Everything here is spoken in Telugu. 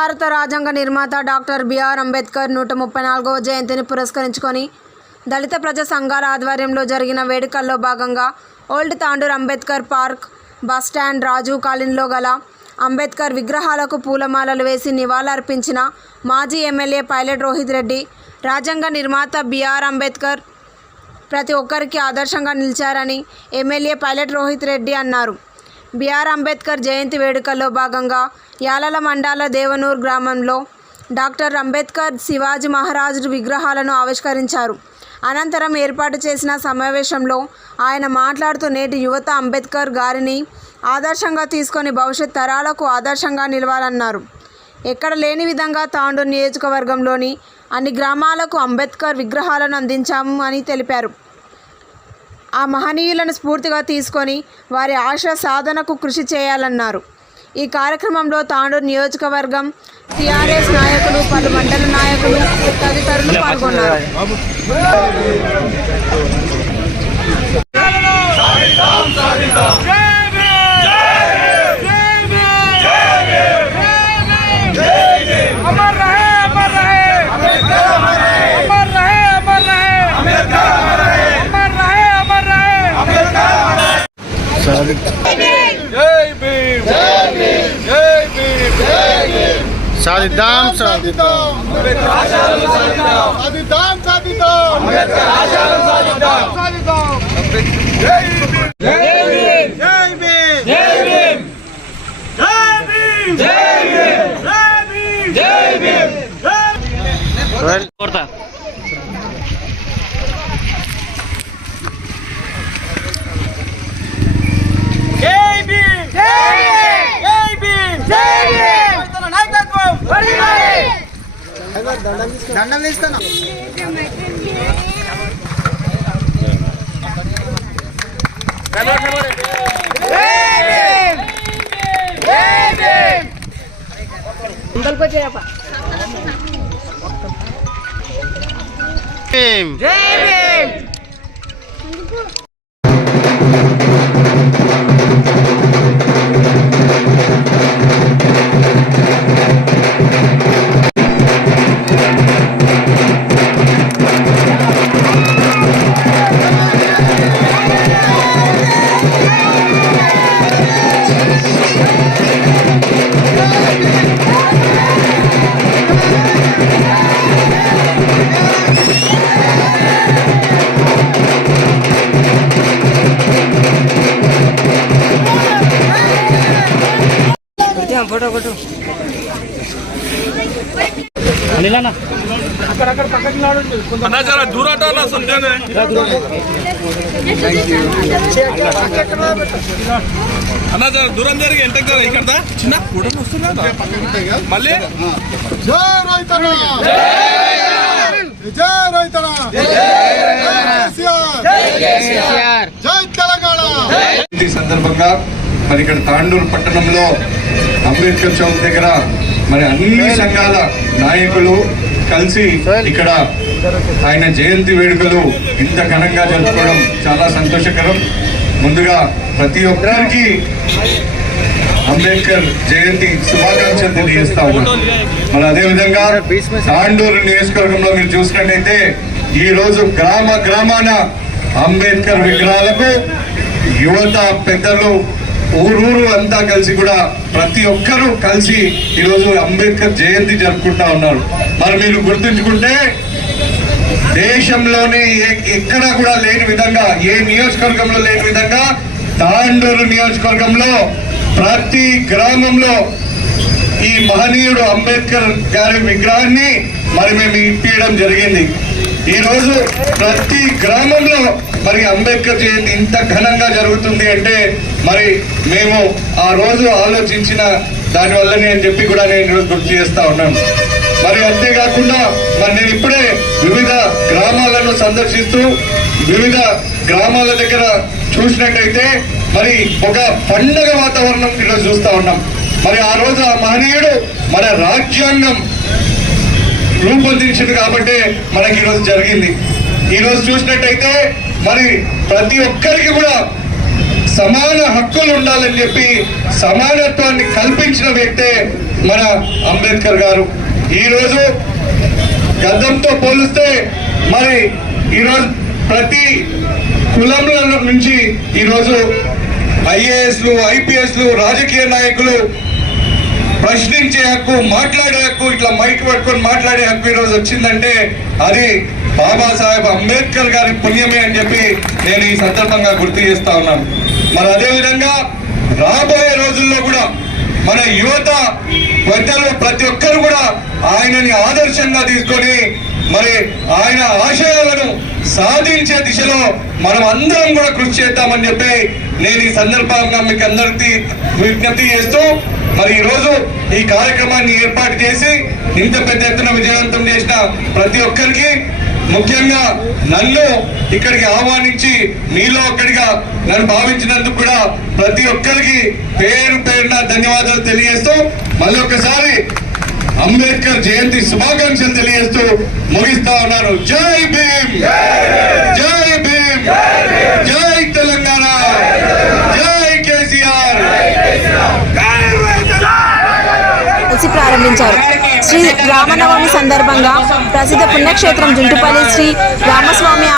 భారత రాజ్యాంగ నిర్మాత డాక్టర్ బిఆర్ అంబేద్కర్ నూట ముప్పై నాలుగవ జయంతిని పురస్కరించుకొని దళిత ప్రజా సంఘాల ఆధ్వర్యంలో జరిగిన వేడుకల్లో భాగంగా old Tandur Ambedkar park bus stand Raju కాలనీలో గల అంబేద్కర్ విగ్రహాలకు పూలమాలలు వేసి నివాళులర్పించిన మాజీ ఎమ్మెల్యే పైలట్ రోహిత్ రెడ్డి రాజ్యాంగ నిర్మాత బిఆర్ అంబేద్కర్ ప్రతి ఒక్కరికి ఆదర్శంగా నిలిచారని ఎమ్మెల్యే పైలట్ రోహిత్ రెడ్డి అన్నారు. బిఆర్ అంబేద్కర్ జయంతి వేడుకల్లో భాగంగా యాలల మండల దేవనూర్ గ్రామంలో డాక్టర్ అంబేద్కర్ శివాజీ మహారాజు విగ్రహాలను ఆవిష్కరించారు. అనంతరం ఏర్పాటు చేసిన సమావేశంలో ఆయన మాట్లాడుతూ నేటి యువత అంబేద్కర్ గారిని ఆదర్శంగా తీసుకొని భవిష్యత్ తరాలకు ఆదర్శంగా నిలవాలన్నారు. ఎక్కడ లేని విధంగా తాండూరు నియోజకవర్గంలోని అన్ని గ్రామాలకు అంబేద్కర్ విగ్రహాలను అందించాము అని తెలిపారు. ఆ మహనీయులను స్ఫూర్తిగా తీసుకొని వారి ఆశ సాధనకు కృషి చేయాలన్నారు. ఈ కార్యక్రమంలో తాండూరు నియోజకవర్గం టీఆర్ఎస్ నాయకులు పలు మండల నాయకులు తదితరులు పాల్గొన్నారు. సాధిద్దాం సాధిద్దాం సాధిద్దాం సాధిద్దాం అంబేద్కర్ ఆశయాలను సాధిద్దాం సాధిద్దాం జై భీమ్ జై భీమ్ జై కోరుతా దండం తీస్తాను. జై భీమ్. భీమ్ అన్నా దూరాట దూరం జరిగి ఎంత ఇక్కడ చిన్న కూడా వస్తున్నా మళ్ళీ జై రైతన జై రైతన కేసీఆర్ జై తెలంగాణ ఈ సందర్భంగా మరి ఇక్కడ తాండూరు పట్టణంలో అంబేద్కర్ చౌక్ దగ్గర మరి అన్ని సంఘాల నాయకులు కలిసి ఇక్కడ ఆయన జయంతి వేడుకలు ఇంత ఘనంగా జరుపుకోవడం చాలా సంతోషకరం. ముందుగా ప్రతి ఒక్కరికి అంబేద్కర్ జయంతి శుభాకాంక్షలు తెలియజేస్తా ఉన్నాం మరి అదేవిధంగా తాండూరు నియోజకవర్గంలో మీరు చూసినట్టయితే ఈ రోజు గ్రామ గ్రామాన అంబేద్కర్ విగ్రహాలకు యువత పెద్దలు ఊరూరు అంతా కలిసి కూడా ప్రతి ఒక్కరూ కలిసి ఈరోజు అంబేద్కర్ జయంతి జరుపుకుంటా ఉన్నారు. మరి మీరు గుర్తుంచుకుంటే దేశంలోనే ఏ- ఎక్కడా కూడా లేని విధంగా ఏ నియోజకవర్గంలో లేని విధంగా తాండూరు నియోజకవర్గంలో ప్రతి గ్రామంలో ఈ మహనీయుడు అంబేద్కర్ గారి విగ్రహాన్ని మరి మేము ఇప్పించడం జరిగింది. ఈరోజు ప్రతి గ్రామంలో మరి అంబేద్కర్ జయంతి ఇంత ఘనంగా జరుగుతుంది అంటే మరి మేము ఆ రోజు ఆలోచించిన దానివల్ల నేను అని చెప్పి కూడా నేను ఈరోజు గుర్తు చేస్తా ఉన్నాను. మరి అంతేకాకుండా మరి నేను ఇప్పుడే వివిధ గ్రామాలను సందర్శిస్తూ వివిధ గ్రామాల దగ్గర చూసినట్టయితే మరి ఒక పండగ వాతావరణం ఈరోజు చూస్తూ ఉన్నాం. మరి ఆ రోజు ఆ మహనీయుడు మన రాజ్యాంగం రూపొందించింది కాబట్టి మనకి ఈరోజు జరిగింది. ఈరోజు చూసినట్టయితే మరి ప్రతి ఒక్కరికి కూడా సమాన హక్కులు ఉండాలని చెప్పి సమానత్వాన్ని కల్పించిన వ్యక్తే మన అంబేద్కర్ గారు. ఈరోజు గతంతో పోలిస్తే మరి ఈరోజు ప్రతి కులంలో నుంచి ఈరోజు ఐఏఎస్లు ఐపీఎస్లు రాజకీయ నాయకులు ప్రశ్నించే హక్కు మాట్లాడే హక్కు ఇట్లా మైక్ పట్టుకొని మాట్లాడే హక్కు ఈరోజు వచ్చిందంటే అది బాబాసాహెబ్ అంబేద్కర్ గారి పుణ్యమే అని చెప్పి నేను ఈ సందర్భంగా గుర్తు చేస్తా ఉన్నాను. మరి అదేవిధంగా రాబోయే రోజుల్లో కూడా మన యువత పెద్దలు ప్రతి ఒక్కరు కూడా ఆయనని ఆదర్శంగా తీసుకొని మరి ఆయన ఆశయాలను సాధించే దిశలో మనం అందరం కూడా కృషి చేద్దామని చెప్పి నేను ఈ సందర్భంగా మీకు అందరికీ విజ్ఞప్తి చేస్తూ మరి ఈరోజు ఈ కార్యక్రమాన్ని ఏర్పాటు చేసి ఇంత పెద్ద ఎత్తున విజయవంతం చేసిన ప్రతి ఒక్కరికి ముఖ్యంగా నన్ను ఇక్కడికి ఆహ్వానించి మీలో ఒక్కడిగా నన్ను భావించినందుకు కూడా ప్రతి ఒక్కరికి పేరు పేరున ధన్యవాదాలు తెలియజేస్తూ మళ్ళీ ఒకసారి అంబేద్కర్ జయంతి శుభాకాంక్షలు తెలియజేస్తూ ముగిస్తా ఉన్నాను. జై భీమ్! జై భీమ్! జై తెలంగాణ జై కేసీఆర్ కలిసి ప్రారంభించారు శ్రీ రామనవమి సందర్భంగా ప్రసిద్ధ పుణ్యక్షేత్రం జుంటుపల్లి శ్రీ రామస్వామి